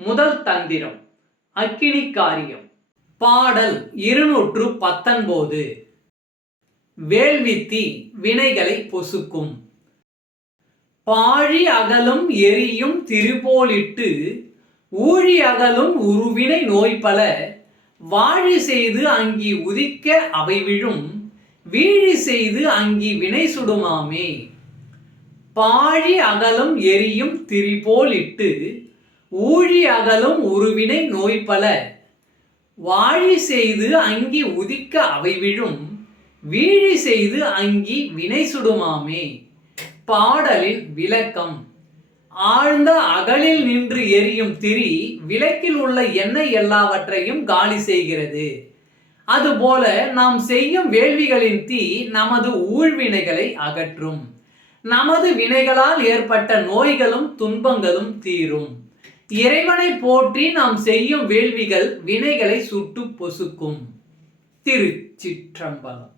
முதல் தந்திரம் அக்கினி காரியம். பாடல் இருநூற்று பத்தொன்பது. வேள்வித்தி வினைகளை பொசுக்கும். பாழி அகலும் எரியும் திருபோலிட்டு ஊழி அகலும் உருவினை நோய்பல. வாழி செய்து அங்கி உதிக்க அவை விழும் வீழி செய்து அங்கி வினை சுடுமாமே. பாழி அகலும் எரியும் திரிபோலிட்டு ஊழி அகலும் உருவினை நோய் பல வாழி செய்து அங்கி உதிக்க அவை விழும் வீழி செய்து அங்கி வினை சுடுமாமே. பாடலின் விளக்கம். ஆழ்ந்த அகலில் நின்று எரியும் திரி விளக்கில் உள்ள எண்ணெய் எல்லாவற்றையும் காலி செய்கிறது. அதுபோல நாம் செய்யும் வேள்விகளின் தீ நமது ஊழ்வினைகளை அகற்றும். நமது வினைகளால் ஏற்பட்ட நோய்களும் துன்பங்களும் தீரும். இறைவனை போற்றி நாம் செய்யும் வேள்விகள் வினைகளை சுட்டு பொசுக்கும். திருச்சிற்றம்பலம்.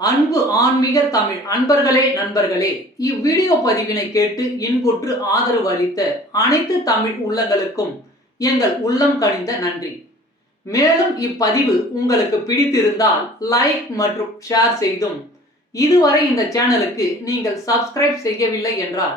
அன்பு ஆன்மீக தமிழ் அன்பர்களே நண்பர்களே இவ்வீடியோ பதிவினை கேட்டு இன்புற்று ஆதரவு அளித்த அனைத்து தமிழ் உள்ளங்களுக்கும் எங்கள் உள்ளம் கனிந்த நன்றி. மேலும் இப்பதிவு உங்களுக்கு பிடித்திருந்தால் லைக் மற்றும் ஷேர் செய்தும் இதுவரை இந்த சேனலுக்கு நீங்கள் சப்ஸ்கிரைப் செய்யவில்லை என்றால்